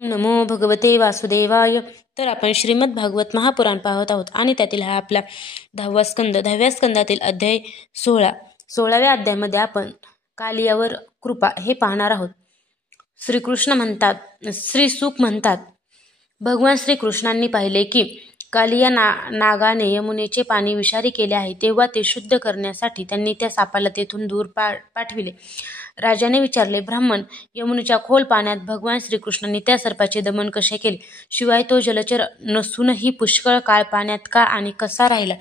नमो भगवते वासुदेवाय. तर आपण श्रीमद भागवत महापुराण पाहत आहोत आणि त्यातील हा आपला 10वा स्कंद. 10व्या स्कंदातील अध्याय 16. 16व्या अध्यायामध्ये आपण कालियावर कृपा हे पाहणार आहोत. श्री सुख म्हणतात, भगवान श्रीकृष्णांनी पाहिले की कालिया नागाने यमुनेचे पाणी विषारी केले आहे. तेव्हा ते शुद्ध करण्यासाठी त्यांनी त्या सापाला तेथून दूर पाठविले. राजाने विचारले, ब्राह्मण, यमुनेच्या खोल पाण्यात भगवान श्रीकृष्णांनी त्या सर्पाचे दमन कसे केले? शिवाय तो जलचर नसूनही पुष्कळ काळ पाण्यात का आणि कसा राहिला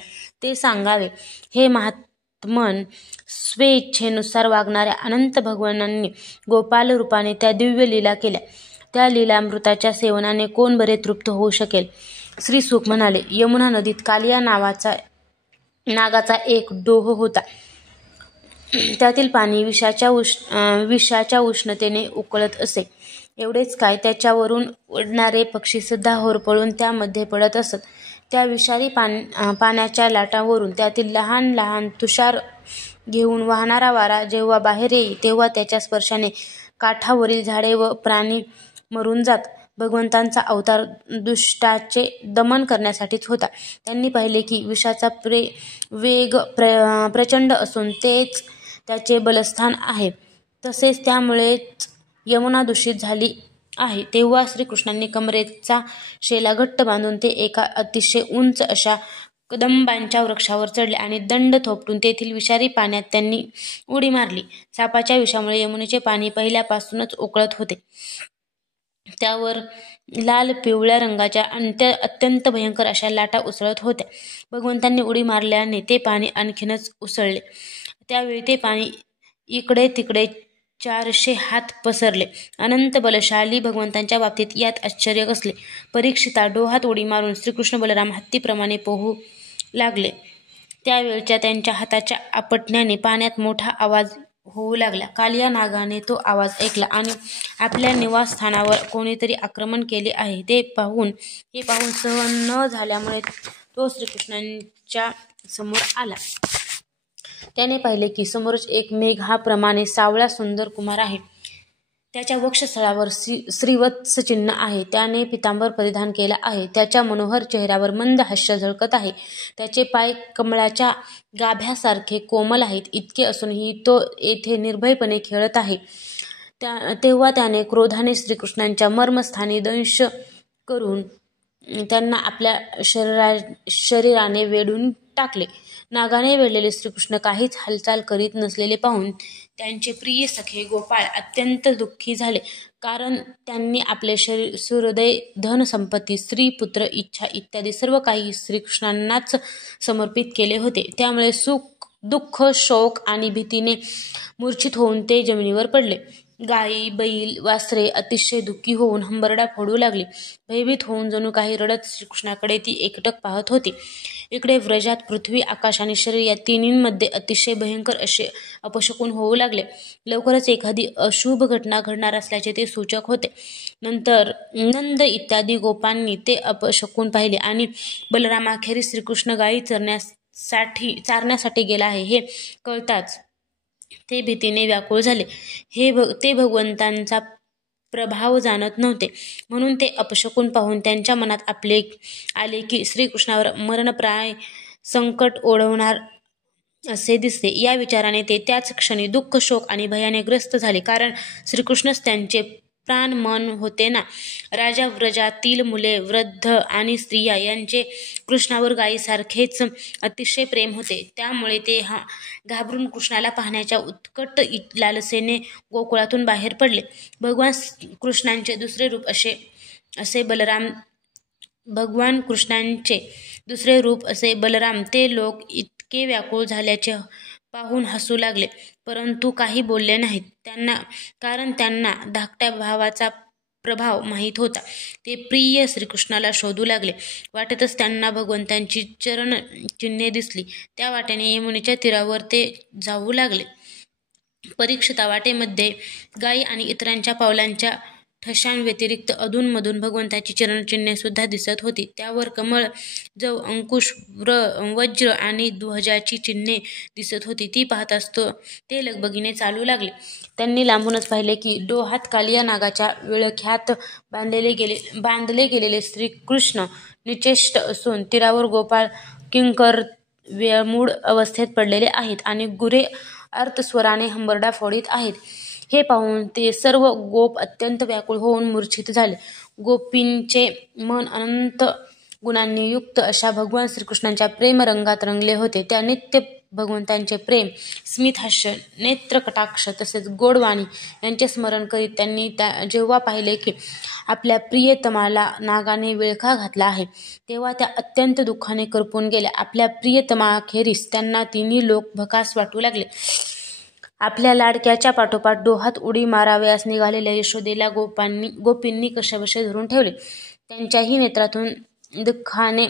ते सांगावे. हे महात्मन, स्वेच्छेनुसार वागणाऱ्या अनंत भगवानांनी गोपाल रूपाने त्या दिव्य लीला केल्या. त्या लीलामृताच्या सेवनाने कोण बरे तृप्त होऊ शकेल? श्री सुख म्हणाले, यमुना नदीत कालिया नागाचा एक डोह होता. त्यातील पाणी विषाच्या उष्णतेने उकळत असे. एवढेच काय, त्याच्यावरून उडणारे पक्षी सुद्धा होरपळून त्यामध्ये पडत असत. त्या विषारी पाण्याच्या लाटांवरून त्यातील लहान लहान तुषार घेऊन वाहणारा वारा जेव्हा बाहेर येई तेव्हा त्याच्या स्पर्शाने काठावरील झाडे व प्राणी मरून जात. भगवंतांचा अवतार दुष्टाचे दमन करण्यासाठीच होता. त्यांनी पाहिले की विषाचा वेग प्रचंड असून तेच त्याचे बलस्थान आहे. तसेच त्यामुळेच यमुना दूषित झाली आहे. तेव्हा श्रीकृष्णांनी कमरेचा शेला घट्ट बांधून ते एका अतिशय उंच अशा कदंबांच्या वृक्षावर चढले आणि दंड थोपटून तेथील विषारी पाण्यात त्यांनी उडी मारली. सापाच्या विषामुळे यमुनेचे पाणी पहिल्यापासूनच उकळत होते. त्यावर लाल पिवळ्या रंगाच्या अत्यंत भयंकर अशा लाटा उसळत होत्या. भगवंतांनी उडी मारल्याने ते पाणी आणखीनच उसळले. त्यावेळी ते पाणी इकडे तिकडे 400 हात पसरले. अनंत बलशाली भगवंतांच्या बाबतीत यात आश्चर्य कसले? परीक्षिता, डोहात उडी मारून श्रीकृष्ण बलराम हत्तीप्रमाणे पोहू लागले. त्यावेळच्या त्यांच्या हाताच्या आपटण्याने पाण्यात मोठा आवाज होऊ लागला. कालिया नागाने तो आवाज ऐकला आणि आपल्या निवासस्थानावर कोणीतरी आक्रमण केले आहे हे पाहून सहन न झाल्यामुळे तो श्रीकृष्णांच्या समोर आला. त्याने पाहिले की समोरच एक मेघाप्रमाणे सावळा सुंदर कुमार आहे. त्याच्या वक्षस्थळावर श्रीवत्स चिन्ह आहे. त्याने पितांबर परिधान केला आहे. त्याच्या मनोहर चेहऱ्यावर मंद हास्य झळकत आहे. त्याचे पाय कमळाच्या गाभ्यासारखे कोमल आहेत. इतके असूनही तो येथे निर्भयपणे खेळत आहे. तेव्हा त्याने क्रोधाने श्रीकृष्णांच्या मर्मस्थानी दंश करून त्यांना आपल्या शरीराने वेढून टाकले. नागाने वेढलेले श्रीकृष्ण काहीच हालचाल करीत नसलेले पाहून त्यांचे प्रिय सखे गोपाळ अत्यंत दुःखी झाले. कारण त्यांनी आपले सूर्योदय, धन, संपत्ती, स्त्री, पुत्र, इच्छा इत्यादी सर्व काही श्रीकृष्णांनाच समर्पित केले होते. त्यामुळे सुख, दुःख, शोक आणि भीतीने मूर्छित होऊन ते जमिनीवर पडले. गायी, बैल, वासरे अतिशय दुःखी होऊन हंबरडा फोडू लागली. भयभीत होऊन जणू काही रडत श्रीकृष्णाकडे ती एकटक पाहत होती. इकडे व्रजात पृथ्वी, आकाश आणि शरीर या तिन्हींमध्ये अतिशय भयंकर असे अपशकुन होऊ लागले. लवकरच एखादी अशुभ घटना घडणार असल्याचे ते सूचक होते. नंतर नंद इत्यादी गोपांनी ते अपशकुन पाहिले आणि बलरामाखेरीज श्रीकृष्ण गायी चारण्यासाठी गेला आहे हे कळताच ते भीतीने व्याकुळ झाले. ते भगवंतांचा प्रभाव जाणत नव्हते. म्हणून ते अपशकुन पाहून त्यांच्या मनात आले की श्रीकृष्णावर मरणप्राय संकट ओढवणार असे दिसते. या विचाराने ते त्याच क्षणी दुःख, शोक आणि भयाने ग्रस्त झाले. कारण श्रीकृष्णच त्यांचे प्राण मन होते ना. राजा व्रजातील मुले, वृद्ध आणि स्त्रिया यांचे कृष्णावर गायीसारखेच अतिशय प्रेम होते. त्यामुळे ते घाबरून कृष्णाला पाहण्याच्या उत्कट लालसेने गोकुळातून बाहेर पडले. भगवान कृष्णांचे दुसरे रूप असे बलराम ते लोक इतके व्याकुळ झाल्याचे पाहून हसू लागले, परंतु काही बोलले नाहीत. कारण त्यांना धाकट्या भावाचा प्रभाव माहीत होता. ते प्रिय श्रीकृष्णाला शोधू लागले. वाटेतच त्यांना भगवंतांची चरणचिन्हे दिसली. त्या वाटेने यमुनेच्या तीरावर ते जाऊ लागले. परीक्षिता, वाटेमध्ये गायी आणि इतरांच्या पावलांच्या ठशांव्यतिरिक्त अधूनमधून भगवंताची चरणचिन्हे सुद्धा दिसत होती. त्यावर कमळ, जव, अंकुश, वज्र आणि ध्वजाची चिन्हे दिसत होती. ती पाहताच ते लगबगीने चालू लागले. त्यांनी लांबूनच पाहिले की डोहात कालिया नागाच्या विळख्यात बांधले गेलेले श्रीकृष्ण निचेष्ट असून तीरावर गोपाळ किंकर मूळ अवस्थेत पडलेले आहेत आणि गुरे अर्थस्वराने हंबरडा फोडीत आहेत. हे पाहून ते सर्व गोप अत्यंत व्याकुळ होऊन मूर्छित झाले. गोपींचे मन अनंत गुणांनी युक्त अशा भगवान श्रीकृष्णांच्या प्रेमरंगात रंगले होते. त्या नित्य भगवंतांचे प्रेम, स्मितहास्य, नेत्रकटाक्ष तसेच गोडवाणी यांचे स्मरण करीत त्यांनी जेव्हा पाहिले की आपल्या प्रियतमाला नागाने विळखा घातला आहे, तेव्हा त्या अत्यंत दुःखाने करपून गेल्या. आपल्या प्रियतमाखेरीस त्यांना तिन्ही लोक भकास वाटू लागले. आपल्या लाडक्याच्या पाठोपाठ डोहात उडी मारावयास निघालेल्या यशोदेला गोपींनी कशाबशा धरून ठेवले. त्यांच्याही नेत्रातून दुःखाने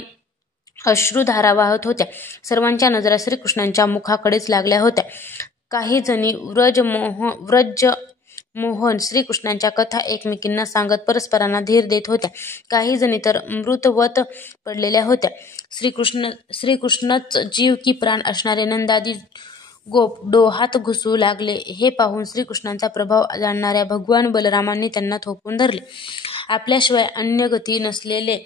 अश्रुधारा वाहत होत्या. सर्वांच्या नजरा श्रीकृष्णांच्या मुखाकडेच लागल्या होत्या. काही जणी व्रजमोहन श्रीकृष्णांच्या कथा एकमेकींना सांगत परस्परांना धीर देत होत्या. काही जणी तर मृतवत पडलेल्या होत्या. श्रीकृष्णच जीव की प्राण असणारे नंदादी गोप डोहात घुसू लागले. हे पाहून श्रीकृष्णांचा प्रभाव जाणणाऱ्या भगवान बलरामांनी त्यांना थोपवून धरले. आपल्याशिवाय अन्य गती नसलेले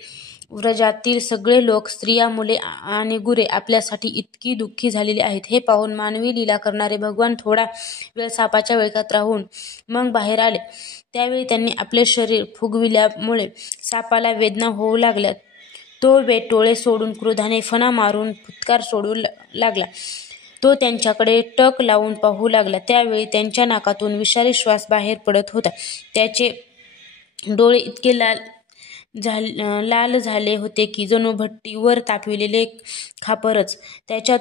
व्रजातील सगळे लोक, स्त्रिया, मुले आणि गुरे आपल्यासाठी इतकी दुःखी झालेली आहेत. हे पाहून मानवी लीला करणारे भगवान थोडा वेळ सापाच्या विळख्यात राहून मग बाहेर आले. त्यावेळी त्यांनी आपले शरीर फुगविल्यामुळे सापाला वेदना होऊ लागल्या. तो वेटोळे सोडून क्रोधाने फणा मारून फुत्कार सोडू लागला. तो त्यांच्याकडे टक लावून पाहू लागला. त्यावेळी त्यांच्या नाकातून विषारी श्वास बाहेर पडत होता. त्याचे डोळे इतके लाल झाले होते की जणू भट्टीवर तापविलेले खापरच. त्याच्या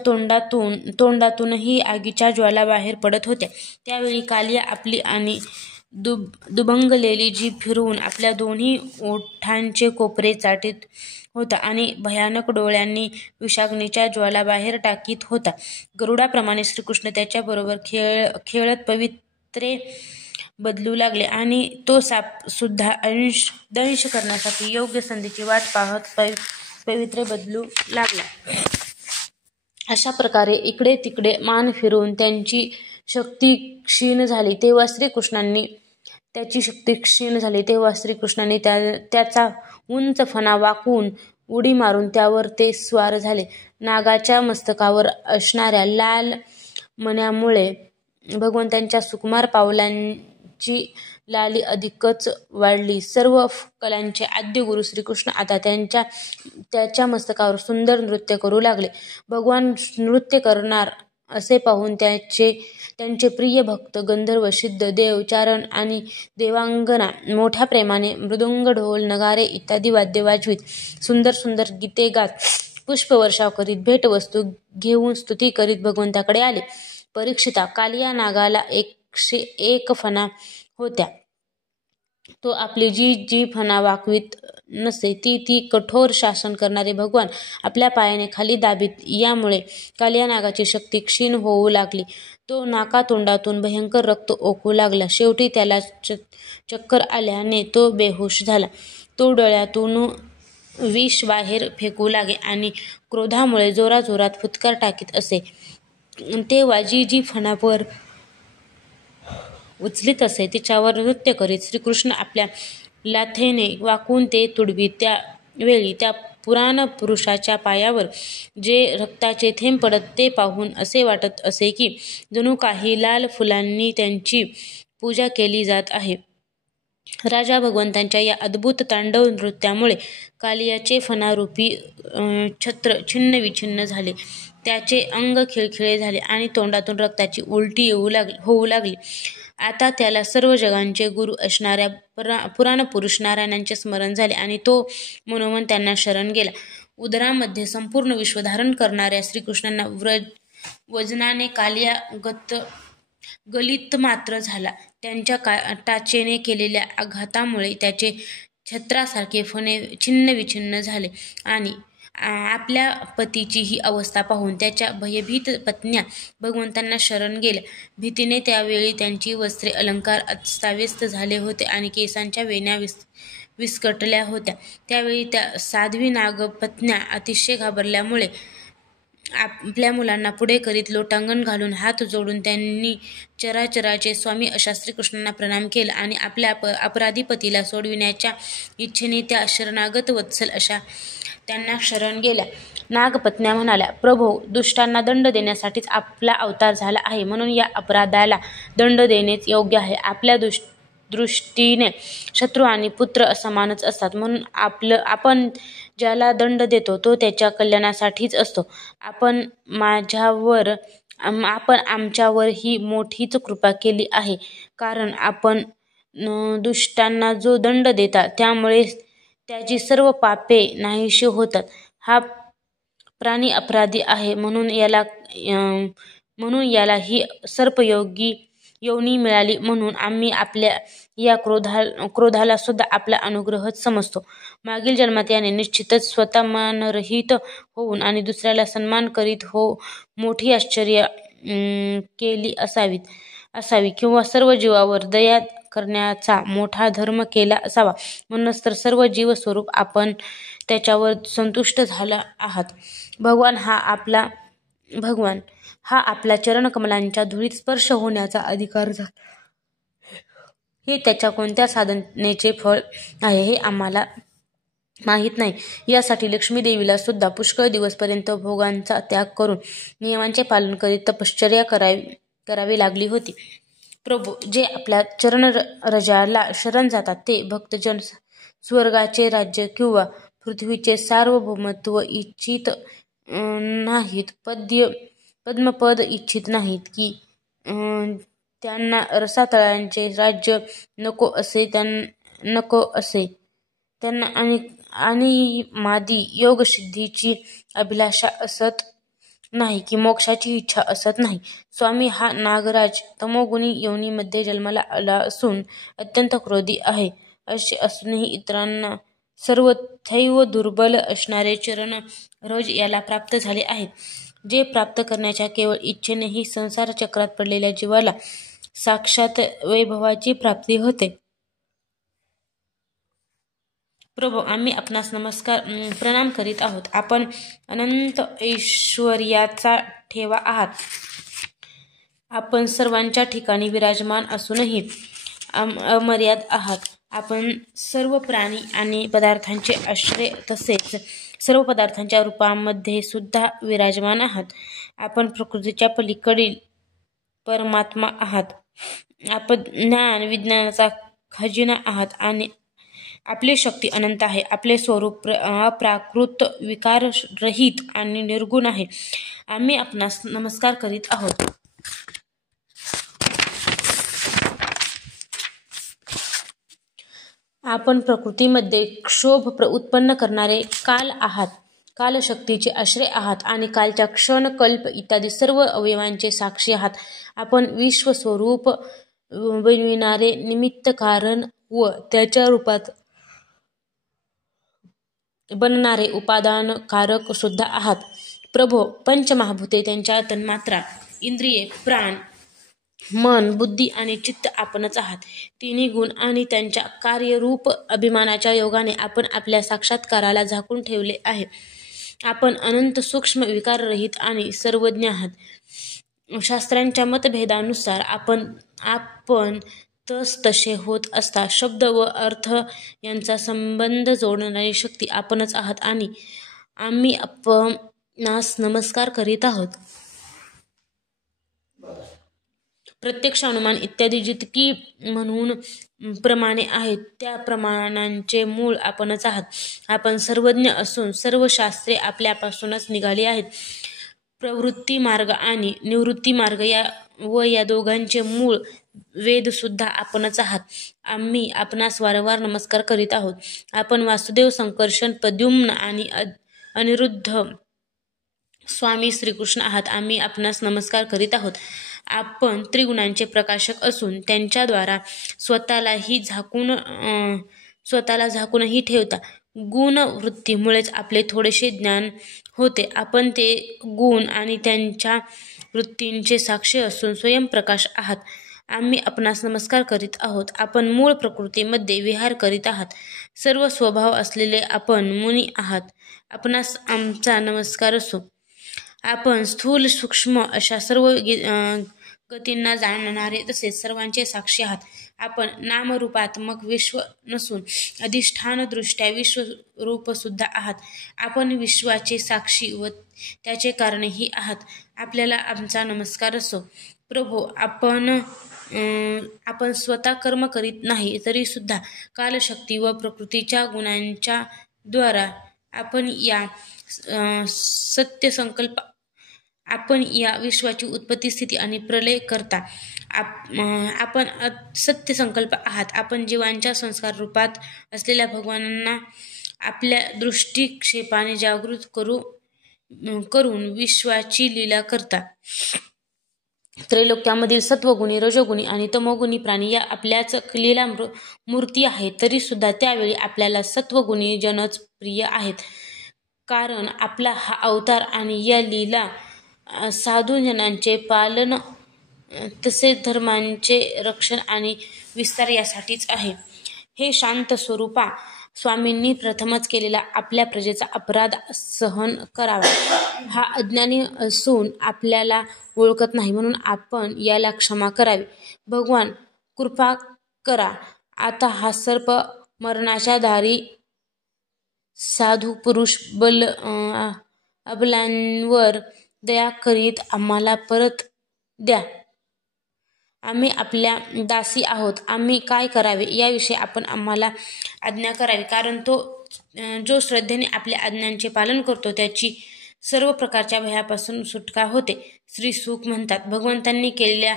तोंडातूनही आगीच्या ज्वाला बाहेर पडत होत्या. त्यावेळी कालिया आपली आणि दुभंगलेली जीभ फिरवून आपल्या दोन्ही ओठांचे कोपरे चाटीत होता आणि भयानक डोळ्यांनी विषाग्नीच्या ज्वाला बाहेर टाकीत होता. गरुडाप्रमाणे श्रीकृष्ण त्याच्याबरोबर खेळत पवित्रे बदलू लागले आणि तो साप सुद्धा दंश करण्यासाठी योग्य संधीची वाट पाहत पवित्रे बदलू लागला. अशा प्रकारे इकडे तिकडे मान फिरवून त्याची शक्ती क्षीण झाली. तेव्हा श्रीकृष्णांनी त्याचा उंच फणा वाकवून उडी मारून त्यावर ते स्वार झाले. नागाच्या मस्तकावर असणाऱ्या लाल मण्यामुळे भगवंतांच्या सुकुमार पावलांची लाली अधिकच वाढली. सर्व कलांचे आद्य गुरु श्रीकृष्ण आता त्याच्या मस्तकावर सुंदर नृत्य करू लागले. भगवान नृत्य करणार असे पाहून त्यांचे प्रिय भक्त, गंधर्व, सिद्ध, देव, चारण आणि देवांगना मोठ्या प्रेमाने मृदुंग, ढोल, नगारे इत्यादी वाद्य वाजवीत, सुंदर सुंदर गीते गात, पुष्पवर्षाव करीत, भेटवस्तू घेऊन स्तुती करीत भगवंताकडे आले. परीक्षिता, कालिया नागाला 101 फणा होत्या. तो आपली जी फणा वाकवीत नसे ती कठोर शासन करणारे भगवान आपल्या पायाने खाली दाबीत. यामुळे कालिया नागाची शक्ती क्षीण होऊ लागली. तो नाकातोंडातून भयंकर रक्त ओकू लागला. शेवटी त्याला चक्कर आल्याने तो बेहोश झाला. तो डोळ्यातून विष बाहेर फेकू लागे आणि क्रोधामुळे जोराजोरात फुत्कार टाकीत असे. तेव्हा जी फणावर उचलीत असे तिच्यावर नृत्य करीत श्रीकृष्ण आपल्या लाथेने वाकवून ते तुडवीत. त्यावेळी त्या पुराण पुरुषाच्या पायावर जे रक्ताचे थेंब पडत ते पाहून असे वाटत असे की जणू काही लाल फुलांनी त्यांची पूजा केली जात आहे. राजा भगवंतांच्या या अद्भुत तांडव नृत्यामुळे कालियाचे फणारूपी छत्र छिन्नविछिन्न झाले. त्याचे अंग खिळखिळे झाले आणि तोंडातून रक्ताची उलटी होऊ लागली. आता त्याला सर्व जगांचे गुरु असणाऱ्या पुराणपुरुष नारायणांचे स्मरण झाले आणि तो मनोमन त्यांना शरण गेला. उदरामध्ये संपूर्ण विश्व धारण करणाऱ्या श्रीकृष्णांना वजनाने कालिया गलित मात्र झाला. त्यांच्या टाचेने केलेल्या आघातामुळे त्याचे छत्रासारखे फणे छिन्नविछिन्न झाले आणि आपल्या पतीची ही अवस्था पाहून त्याच्या भयभीत पत्न्या भगवंतांना शरण गेल्या. भीतीने त्यावेळी त्यांची वस्त्रे अलंकार अस्ताव्यस्त झाले होते आणि केसांच्या वेण्या विस्कटल्या होत्या. त्यावेळी त्या साध्वी नागपत्न्या अतिशय घाबरल्यामुळे आपल्या मुलांना पुढे करीत लोटांगण घालून हात जोडून त्यांनी चराचराचे स्वामी अशा श्रीकृष्णांना प्रणाम केला आणि आपल्या अपराधी पतीला सोडविण्याच्या इच्छेने त्या शरणागत वत्सल अशा त्यांना शरण गेल्या. नागपत्न्या म्हणाल्या, प्रभो, दुष्टांना दंड देण्यासाठीच आपला अवतार झाला आहे, म्हणून या अपराधाला दंड देणेच योग्य आहे. आपल्या दृष्टीने शत्रू आणि पुत्र समानच असतात, म्हणून आपण ज्याला दंड देतो तो त्याच्या कल्याणासाठीच असतो. आपण आमच्यावर ही मोठीच कृपा केली आहे, कारण आपण दुष्टांना जो दंड देता त्यामुळे त्याची सर्व पापे नाहीशी होतात. हा प्राणी अपराधी आहे, म्हणून याला ही योनी मिळाली, म्हणून आम्ही आपल्या या क्रोधाला सुद्धा आपला अनुग्रहच समजतो. मागील जन्मात याने निश्चितच स्वतः मानरहित होऊन आणि दुसऱ्याला सन्मान करीत मोठी आश्चर्य केली असावी किंवा सर्व जीवावर दया करण्याचा मोठा धर्म केला असावा, म्हणूनच तर सर्व जीवस्वरूप आपण त्याच्यावर संतुष्ट झाला आहात. भगवान हा आपला चरणकमलांच्या धुळीत स्पर्श होण्याचा अधिकार झाला. हे त्याच्या कोणत्या साधनेचे फळ आहे हे आम्हाला माहीत नाही. यासाठी लक्ष्मीदेवीला सुद्धा पुष्कळ दिवसपर्यंत भोगांचा त्याग करून नियमांचे पालन करीत तपश्चर्या करावी लागली होती. प्रभू, जे आपल्या चरणरजाला शरण जातात ते भक्तजन स्वर्गाचे राज्य किंवा पृथ्वीचे सार्वभौमत्व इच्छित नाहीत, पद्मपद इच्छित नाहीत की त्यांना रसातळांचे राज्य नको असे त्यांना आणि मादी योगसिद्धीची अभिलाषा असत नाही की मोक्षाची इच्छा असत नाही. स्वामी हा नागराज तमोगुणी योनीमध्ये जन्माला आला असून अत्यंत क्रोधी आहे. असे असूनही इतरांना सर्वथैव दुर्बल असणारे चरणरज याला प्राप्त झाले आहेत. जे प्राप्त करण्याच्या केवळ इच्छेनेही संसार चक्रात पडलेल्या जीवाला साक्षात वैभवाची प्राप्ती होते. प्रभो, आम्ही आपणास प्रणाम करीत आहोत. आपण अनंत ऐश्वर्याचा ठेवा आहात. आपण सर्वांच्या ठिकाणी विराजमान असूनही अमर्याद आहात. आपण सर्व प्राणी आणि पदार्थांचे आश्रय तसेच सर्व पदार्थांच्या रूपामध्ये सुद्धा विराजमान आहात. आपण प्रकृतीच्या पलीकडील परमात्मा आहात. आपण ज्ञान विज्ञानाचा खजिना आहात आणि आपली शक्ती अनंत आहे. आपले स्वरूप अप्राकृत, विकाररहित आणि निर्गुण आहे. आम्ही आपणास नमस्कार करीत आहोत. आपण प्रकृतीमध्ये क्षोभ उत्पन्न करणारे काल आहात. कालशक्तीचे आश्रय आहात आणि कालच्या क्षण, कल्प इत्यादी सर्व अवयवांचे साक्षी आहात. आपण विश्वस्वरूप बनविणारे निमित्त कारण व त्याच्या रूपात बनणारे उपादान कारक सुद्धा आहात. प्रभो, पंचमहाभूते, त्यांच्या तन्मात्रा, इंद्रिये, प्राण, मन, बुद्धी आणि चित्त आपणच आहात. तिन्ही गुण आणि त्यांच्या कार्यरूप अभिमानाच्या योगाने आपण आपल्या साक्षात्काराला झाकून ठेवले आहे. आपण अनंत सूक्ष्म, विकाररहित आणि सर्वज्ञ आहात. शास्त्रांच्या मतभेदानुसार आपण तसे होत असता शब्द व अर्थ यांचा संबंध जोडणारी शक्ती आपणच आहात आणि आम्ही आपणास नमस्कार करीत आहोत. प्रत्यक्ष, अनुमान इत्यादी जितकी म्हणून प्रमाणे आहेत त्या प्रमाणांचे मूळ आपणच आहात. आपण सर्वज्ञ असून सर्व शास्त्रे आपल्यापासूनच निघाली आहेत. प्रवृत्ती मार्ग आणि निवृत्ती मार्ग या दोघांचे मूळ वेद सुद्धा आपणच आहात. आम्ही आपणास वारंवार नमस्कार करीत आहोत. आपण वासुदेव, संकर्षण, प्रद्युम्न आणि अनिरुद्ध स्वामी श्रीकृष्ण आहात. आम्ही आपणास नमस्कार करीत आहोत. आपण त्रिगुणांचे प्रकाशक असून त्यांच्याद्वारा स्वतःला झाकूनही ठेवता. गुणवृत्तीमुळेच आपले थोडेसे ज्ञान होते. आपण ते गुण आणि त्यांच्या वृत्तींचे साक्षी असून स्वयंप्रकाश आहात. आम्ही आपणास नमस्कार करीत आहोत. आपण मूळ प्रकृतीमध्ये विहार करीत आहात. सर्व स्वभाव असलेले आपण मुनी आहात. आपणास आमचा नमस्कार असो. आपण स्थूल सूक्ष्म अशा सर्व गतींना जाणणारे तसेच सर्वांचे साक्षी आहात. आपण नामरूपात्मक विश्व नसून अधिष्ठानदृष्ट्या विश्वरूपसुद्धा आहात. आपण विश्वाचे साक्षी व त्याचे कारणही आहात. आपल्याला आमचा नमस्कार असो. प्रभो, आपण स्वतः कर्म करीत नाही तरीसुद्धा कालशक्ती व प्रकृतीच्या गुणांच्या द्वारा आपण या विश्वाची उत्पत्ती, स्थिती आणि प्रलय करता. आपण सत्यसंकल्प आहात. आपण जीवांच्या संस्कार रूपात असलेल्या भगवानांना आपल्या दृष्टिक्षेपाने जागृत करून विश्वाची लीला करता. त्रैलोक्यामधील सत्वगुणी, रजोगुणी आणि तमोगुणी प्राणी या आपल्याच लीला मूर्ती आहेत. तरीसुद्धा त्यावेळी आपल्याला सत्वगुणी जनच प्रिय आहेत. कारण आपला हा अवतार आणि या लीला साधुजनांचे पालन तसेच धर्मांचे रक्षण आणि विस्तार यासाठीच आहे. हे शांत स्वरूपा, स्वामींनी प्रथमच केलेला आपल्या प्रजेचा अपराध सहन करावा. हा अज्ञानी असून आपल्याला ओळखत नाही, म्हणून आपण याला क्षमा करावी. भगवान, कृपा करा. आता हा सर्प मरणाच्या दारी साधू पुरुष अबलांवर दया करीत आम्हाला परत द्या. आम्ही आपल्या दासी आहोत. आम्ही काय करावे याविषयी आपण आम्हाला आज्ञा करावी. कारण जो श्रद्धेने आपल्या आज्ञांचे पालन करतो त्याची सर्व प्रकारच्या भयापासून सुटका होते. श्री सुख म्हणतात, भगवंतांनी केलेल्या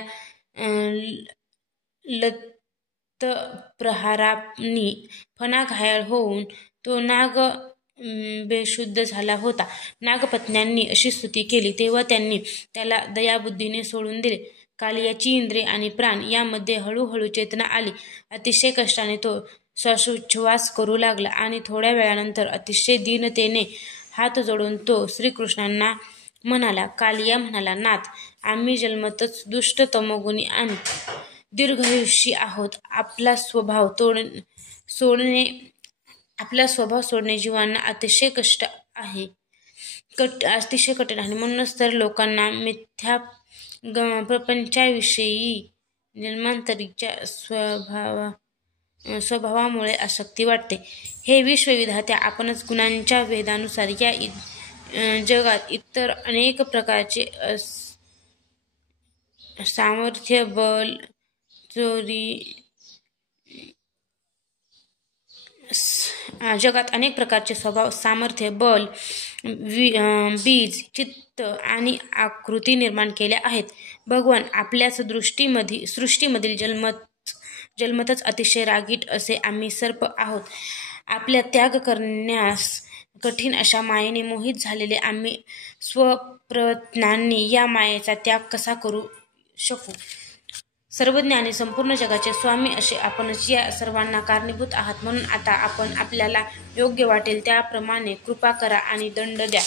लत्तप्रहारांनी फणा घायाळ होऊन तो नाग बेशुद्ध झाला होता. नागपत्न्यांनी अशी स्तुती केली तेव्हा त्यांनी त्याला दयाबुद्धीने सोडून दिले. कालियाची इंद्रिय आणि प्राण यामध्ये हळूहळू चेतना आली. अतिशय कष्टाने तो श्वासोच्छ्वास करू लागला आणि थोड्या वेळानंतर अतिशय दीनतेने हात जोडून तो श्रीकृष्णांना म्हणाला. कालिया म्हणाला, नाथ, आम्ही जन्मतच दुष्ट, तमोगुणी आणि दीर्घायुषी आहोत. आपला स्वभाव सोडणे जीवांना अतिशय अतिशय कठीण आहे. म्हणूनच तर लोकांना मिथ्या प्रपंचाविषयी जन्मांतरीच्या स्वभावामुळे आसक्ती वाटते. हे विश्वविधात्या, आपणच गुणांच्या भेदानुसार या जगात इतर अनेक प्रकारचे सामर्थ्य, बल, स्वभाव, सामर्थ्य, बल, बीज, चित्त आणि आकृती निर्माण केल्या आहेत. भगवान, आपल्याच सृष्टीमधील जन्मतच अतिशय रागीट असे आम्ही सर्प आहोत. आपल्या त्याग करण्यास कठीण अशा मायेने मोहित झालेले आम्ही स्वप्रयत्नांनी या मायेचा त्याग कसा करू शकू? सर्वज्ञ आणि संपूर्ण जगाचे स्वामी असे आपणच या सर्वांना कारणीभूत आहात. म्हणून आता आपण आपल्याला योग्य वाटेल त्याप्रमाणे कृपा करा आणि दंड द्या.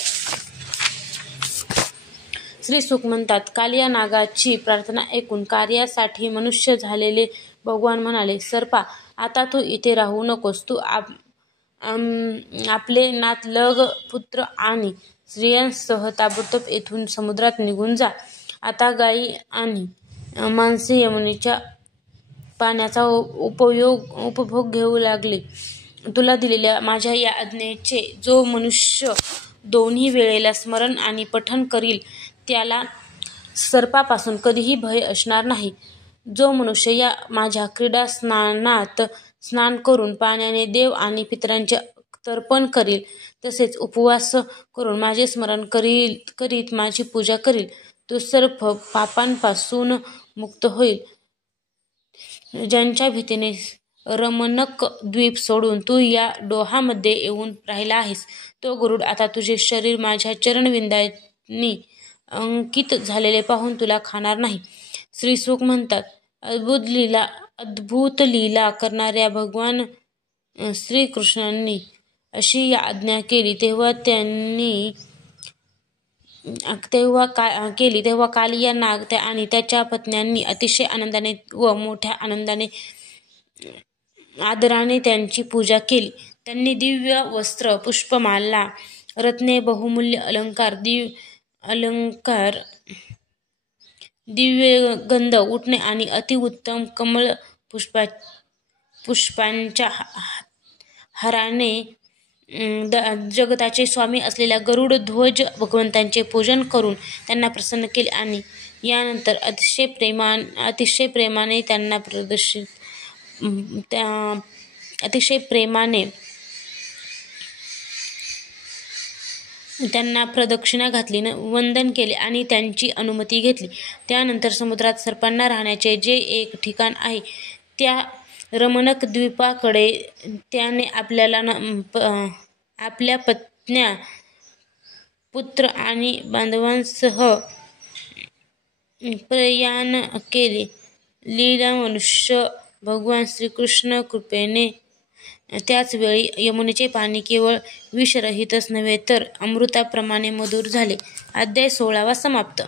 श्री सुख म्हणतात, कालिया नागाची प्रार्थना ऐकून कार्यासाठी मनुष्य झालेले भगवान म्हणाले, सर्पा, आता तू इथे राहू नकोस. तू आपले नातलग, पुत्र आणि स्त्रियांसह ताबडतोब येथून समुद्रात निघून जा. आता गायी आणि माणसे यमुनेच्या पाण्याचा उपभोग घेऊ लागले. तुला दिलेल्या माझ्या या आज्ञेचे जो मनुष्य दोन्ही वेळेला स्मरण आणि पठण करील त्याला सर्पापासून कधीही भय असणार नाही. जो मनुष्य या माझ्या क्रीडा स्नानात स्नान करून पाण्याने देव आणि पितरांचे तर्पण करील, तसेच उपवास करून माझे स्मरण करीत माझी पूजा करील, तो सर्व पापांपासून मुक्त होईल. ज्यांच्या भीतीने रमणक द्वीप सोडून तू या डोहामध्ये येऊन राहिला आहेस, तो गरुड आता तुझे शरीर माझ्या चरणविंदांनी अंकित झालेले पाहून तुला खाणार नाही. श्री सुख म्हणतात, अद्भुत लीला करणाऱ्या भगवान श्रीकृष्णांनी अशी आज्ञा केली तेव्हा कालिया नाग आणि त्याच्या पत्न्यांनी अतिशय आनंदाने व मोठ्या आदराने त्यांची पूजा केली. त्यांनी दिव्य वस्त्र, पुष्पमाला, रत्ने, बहुमूल्य अलंकार, दिव्य गंध, उटणे आणि अतिउत्तम कमळ पुष्पांच्या हाराने जगताचे स्वामी असलेल्या गरुड ध्वज भगवंतांचे पूजन करून त्यांना प्रसन्न केले आणि यानंतर अतिशय प्रेमाने त्यांना प्रदक्षिणा घातली, वंदन केले आणि त्यांची अनुमती घेतली. त्यानंतर समुद्रात सर्पांना राहण्याचे जे एक ठिकाण आहे त्या रमणक द्वीपाकडे त्याने आपल्या पत्न्या, पुत्र आणि बांधवांसह प्रयाण केले. लीला मनुष्य भगवान श्रीकृष्ण कृपेने त्याच वेळी यमुनेचे पाणी केवळ विषरहितच नव्हे तर अमृताप्रमाणे मधुर झाले. अध्याय 16 समाप्त.